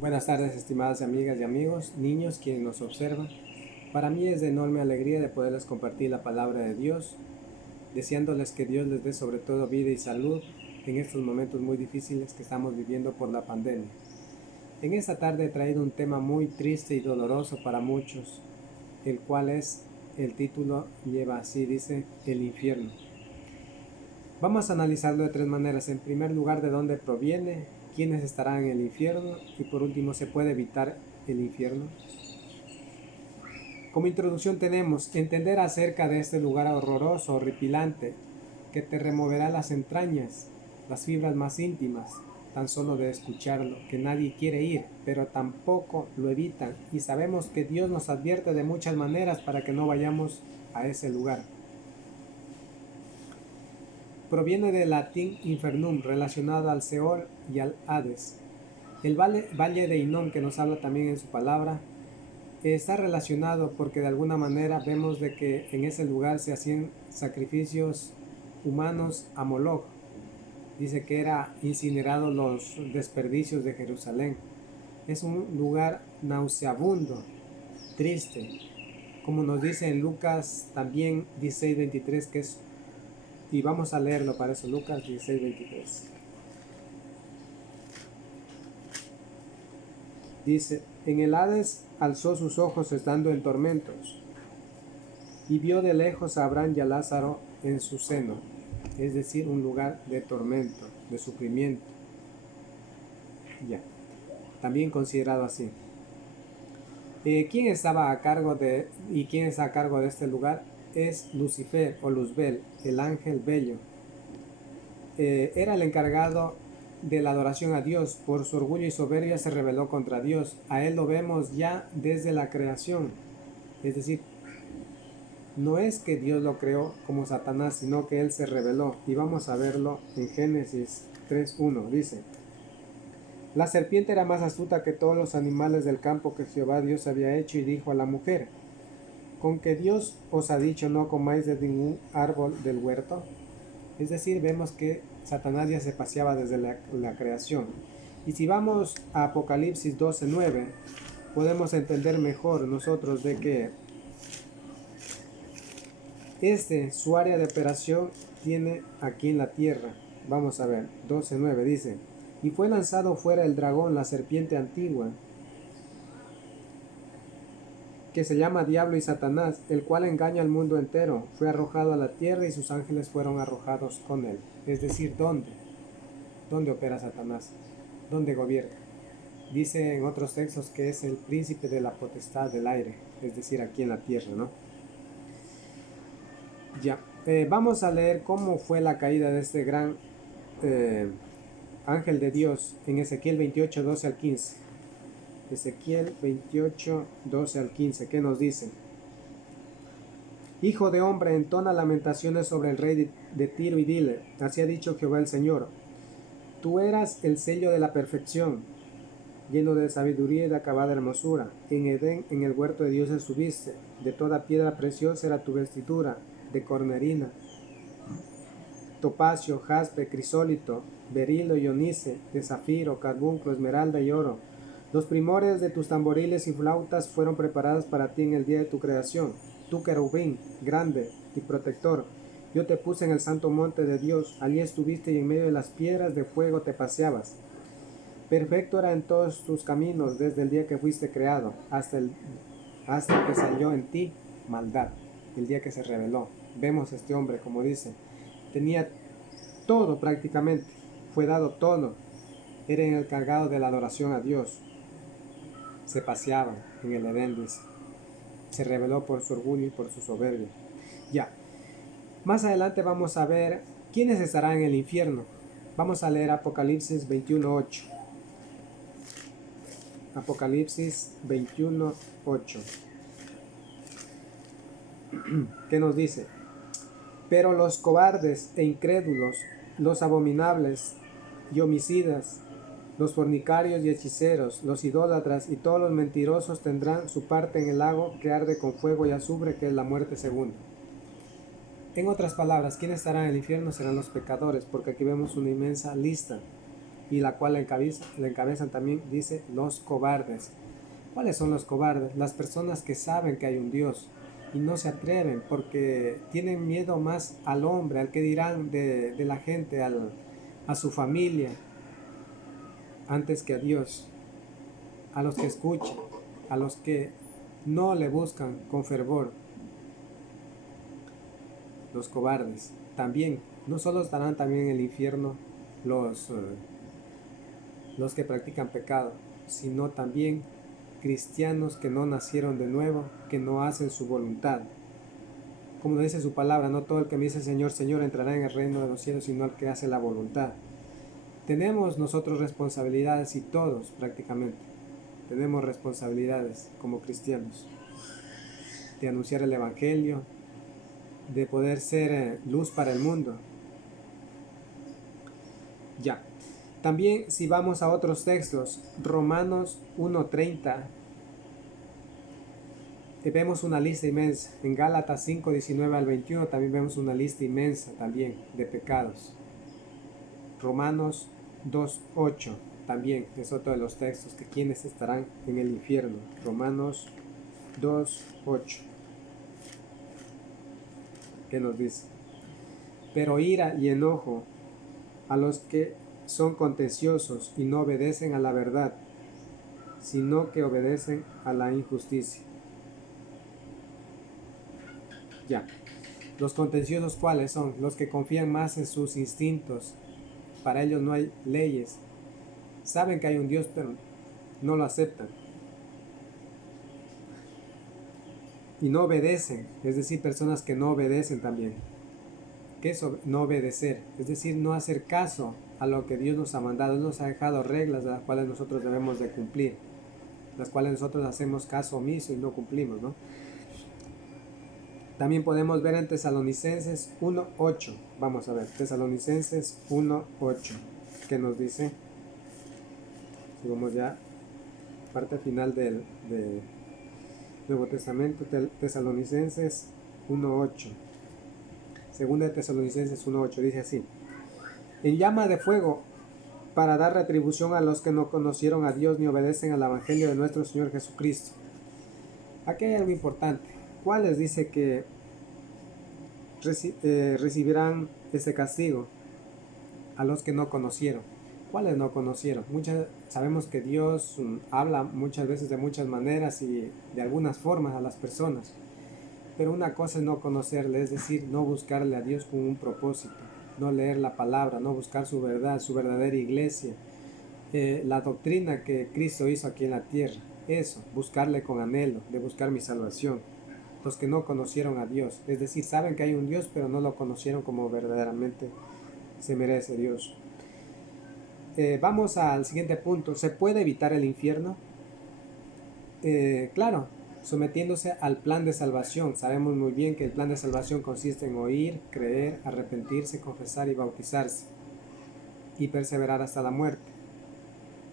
Buenas tardes, estimadas amigas y amigos, niños quienes nos observan. Para mí es de enorme alegría de poderles compartir la palabra de Dios, deseándoles que Dios les dé sobre todo vida y salud en estos momentos muy difíciles que estamos viviendo por la pandemia. En esta tarde he traído un tema muy triste y doloroso para muchos, el cual el título lleva así, dice, el infierno. Vamos a analizarlo de tres maneras. En primer lugar, de dónde proviene, quiénes estarán en el infierno y por último, ¿se puede evitar el infierno? Como introducción tenemos entender acerca de este lugar horroroso, horripilante, que te removerá las entrañas, las fibras más íntimas, tan solo de escucharlo, que nadie quiere ir, pero tampoco lo evitan, y sabemos que Dios nos advierte de muchas maneras para que no vayamos a ese lugar. Proviene del latín infernum, relacionado al Seol y al Hades. El valle de Hinnom, que nos habla también en su palabra, está relacionado porque de alguna manera vemos de que en ese lugar se hacían sacrificios humanos a Moloch. Dice que era incinerado los desperdicios de Jerusalén. Es un lugar nauseabundo, triste, como nos dice en Lucas también 16:23, que es, y vamos a leerlo para eso, Lucas 16:23. Dice, en el Hades alzó sus ojos estando en tormentos, y vio de lejos a Abraham y a Lázaro en su seno, es decir, un lugar de tormento, de sufrimiento, ya, también considerado así. ¿Quién estaba a cargo y quién está a cargo de este lugar? Es Lucifer o Luzbel, el ángel bello. Era el encargado de la adoración a Dios. Por su orgullo y soberbia se rebeló contra Dios. A él lo vemos ya desde la creación. Es decir, no es que Dios lo creó como Satanás, sino que él se rebeló. Y vamos a verlo en Génesis 3:1. Dice, la serpiente era más astuta que todos los animales del campo que Jehová Dios había hecho, y dijo a la mujer, ¿con que Dios os ha dicho no comáis de ningún árbol del huerto? Es decir, vemos que Satanás ya se paseaba desde la creación. Y si vamos a Apocalipsis 12:9, podemos entender mejor nosotros de que su área de operación tiene aquí en la tierra. Vamos a ver, 12:9 dice, y fue lanzado fuera el dragón, la serpiente antigua, que se llama Diablo y Satanás, el cual engaña al mundo entero. Fue arrojado a la tierra y sus ángeles fueron arrojados con él. Es decir, ¿dónde? ¿Dónde opera Satanás? ¿Dónde gobierna? Dice en otros textos que es el príncipe de la potestad del aire, es decir, aquí en la tierra, ¿no? Ya, vamos a leer cómo fue la caída de este gran ángel de Dios en Ezequiel 28:12 al 15. Ezequiel 28:12 al 15, ¿qué nos dice? Hijo de hombre, entona lamentaciones sobre el rey de Tiro y dile, así ha dicho Jehová el Señor, tú eras el sello de la perfección, lleno de sabiduría y de acabada hermosura. En Edén, en el huerto de Dios estuviste, de toda piedra preciosa era tu vestidura, de cornerina, topacio, jaspe, crisólito, berilo y onice, de zafiro, carbunclo, esmeralda y oro. Los primores de tus tamboriles y flautas fueron preparados para ti en el día de tu creación. Tú, querubín, grande y protector, yo te puse en el santo monte de Dios, allí estuviste y en medio de las piedras de fuego te paseabas. Perfecto era en todos tus caminos desde el día que fuiste creado, hasta que salió en ti maldad, el día que se reveló. Vemos a este hombre, como dice, tenía todo prácticamente, fue dado todo, era el encargado de la adoración a Dios, se paseaba en el Edén, dice. Se rebeló por su orgullo y por su soberbia. Ya, más adelante vamos a ver quiénes estarán en el infierno. Vamos a leer Apocalipsis 21:8. Apocalipsis 21:8. ¿Qué nos dice? Pero los cobardes e incrédulos, los abominables y homicidas, los fornicarios y hechiceros, los idólatras y todos los mentirosos tendrán su parte en el lago que arde con fuego y azufre, que es la muerte segunda. En otras palabras, ¿quiénes estarán en el infierno? Serán los pecadores, porque aquí vemos una inmensa lista. y la cual la encabezan también, dice, los cobardes. ¿Cuáles son los cobardes? Las personas que saben que hay un Dios y no se atreven porque tienen miedo más al hombre, al que dirán de la gente, a su familia, antes que a Dios, a los que escuchan, a los que no le buscan con fervor. Los cobardes también, no solo estarán también en el infierno los que practican pecado, sino también cristianos que no nacieron de nuevo, que no hacen su voluntad. Como dice su palabra, no todo el que me dice Señor, Señor entrará en el reino de los cielos, sino el que hace la voluntad. Tenemos nosotros responsabilidades, y todos prácticamente tenemos responsabilidades como cristianos, de anunciar el Evangelio, de poder ser luz para el mundo. Ya. También si vamos a otros textos, Romanos 1:30, vemos una lista inmensa. En Gálatas 5:19 al 21 también vemos una lista inmensa también de pecados. Romanos 2:8 también es otro de los textos que quienes estarán en el infierno. Romanos 2:8. ¿Qué nos dice? Pero ira y enojo a los que son contenciosos y no obedecen a la verdad, sino que obedecen a la injusticia. Ya. Los contenciosos, ¿cuáles son? Los que confían más en sus instintos. Para ellos no hay leyes. Saben que hay un Dios, pero no lo aceptan. Y no obedecen, es decir, personas que no obedecen también. ¿Qué es no obedecer? Es decir, no hacer caso a lo que Dios nos ha mandado. Él nos ha dejado reglas de las cuales nosotros debemos de cumplir, las cuales nosotros hacemos caso omiso y no cumplimos, ¿no? También podemos ver en Tesalonicenses 1:8. Vamos a ver, Tesalonicenses 1:8. ¿Qué nos dice? Si vamos ya, parte final del Nuevo Testamento, Tesalonicenses 1:8. Segunda de Tesalonicenses 1:8 dice así: en llama de fuego, para dar retribución a los que no conocieron a Dios ni obedecen al Evangelio de nuestro Señor Jesucristo. Aquí hay algo importante. ¿Cuáles dice que recibirán este castigo? A los que no conocieron. ¿Cuáles no conocieron? Sabemos que Dios habla muchas veces de muchas maneras y de algunas formas a las personas. Pero una cosa es no conocerle, es decir, no buscarle a Dios con un propósito, no leer la palabra, no buscar su verdad, su verdadera iglesia, la doctrina que Cristo hizo aquí en la tierra. Eso, buscarle con anhelo, de buscar mi salvación. Los que no conocieron a Dios, es decir, saben que hay un Dios, pero no lo conocieron como verdaderamente se merece Dios. Vamos al siguiente punto. ¿Se puede evitar el infierno? Claro, sometiéndose al plan de salvación. Sabemos muy bien que el plan de salvación consiste en oír, creer, arrepentirse, confesar y bautizarse, y perseverar hasta la muerte.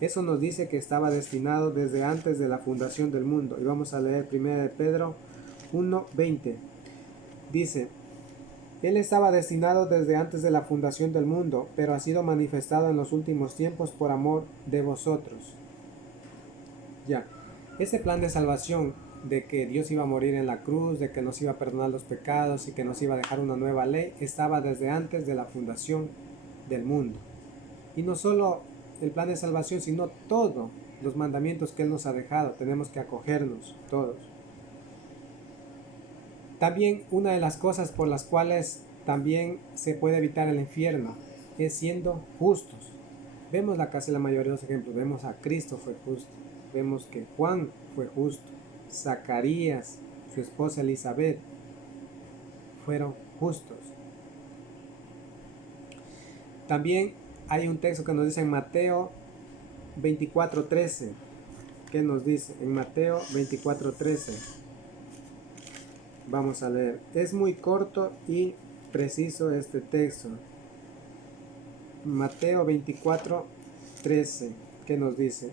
Eso nos dice que estaba destinado desde antes de la fundación del mundo. Y vamos a leer 1 de Pedro 1:20. Dice: Él estaba destinado desde antes de la fundación del mundo, pero ha sido manifestado en los últimos tiempos por amor de vosotros. Ya, ese plan de salvación, de que Dios iba a morir en la cruz, de que nos iba a perdonar los pecados y que nos iba a dejar una nueva ley, estaba desde antes de la fundación del mundo. Y no solo el plan de salvación, sino todos los mandamientos que Él nos ha dejado, tenemos que acogernos todos. También una de las cosas por las cuales también se puede evitar el infierno es siendo justos. Vemos casi la mayoría de los ejemplos. Vemos a Cristo fue justo. Vemos que Juan fue justo. Zacarías, su esposa Elizabeth, fueron justos. También hay un texto que nos dice en Mateo 24:13. ¿Qué nos dice? En Mateo 24:13. Vamos a leer. Es muy corto y preciso este texto. Mateo 24:13. ¿Qué nos dice?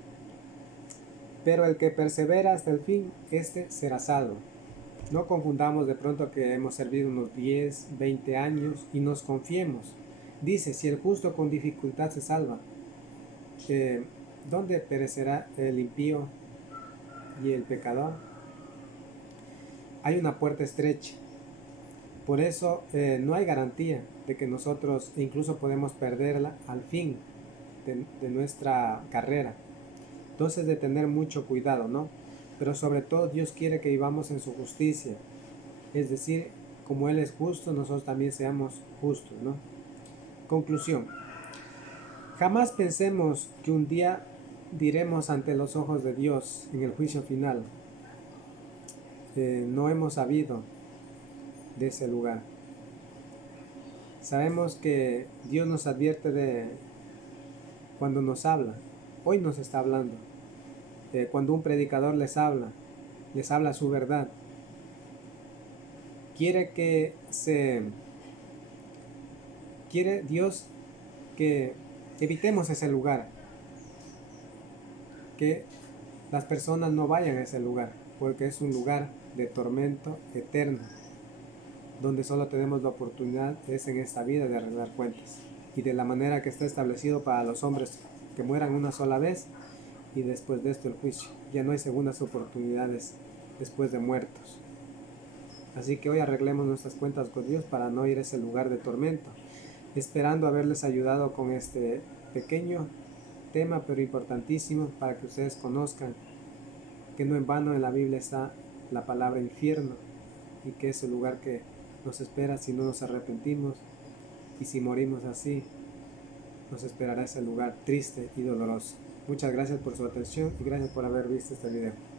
Pero el que persevera hasta el fin, este será salvo. No confundamos de pronto que hemos servido unos 10, 20 años y nos confiemos. Dice, si el justo con dificultad se salva, ¿dónde perecerá el impío y el pecador? Hay una puerta estrecha. Por eso no hay garantía de que nosotros incluso podemos perderla al fin de nuestra carrera. Entonces, de tener mucho cuidado, ¿no? Pero sobre todo Dios quiere que vivamos en su justicia. Es decir, como Él es justo, nosotros también seamos justos, ¿no? Conclusión. Jamás pensemos que un día diremos ante los ojos de Dios en el juicio final, no hemos sabido de ese lugar. Sabemos que Dios nos advierte de cuando nos habla. Hoy nos está hablando. Cuando un predicador les habla su verdad. Quiere Dios que evitemos ese lugar, que las personas no vayan a ese lugar, porque es un lugar de tormento eterno, donde solo tenemos la oportunidad es en esta vida de arreglar cuentas, y de la manera que está establecido para los hombres que mueran una sola vez, y después de esto el juicio. Ya no hay segundas oportunidades después de muertos. Así que hoy arreglemos nuestras cuentas con Dios para no ir a ese lugar de tormento, esperando haberles ayudado con este pequeño tema, pero importantísimo, para que ustedes conozcan que no en vano en la Biblia está la palabra infierno, y que es el lugar que nos espera si no nos arrepentimos, y si morimos así, nos esperará ese lugar triste y doloroso. Muchas gracias por su atención y gracias por haber visto este video.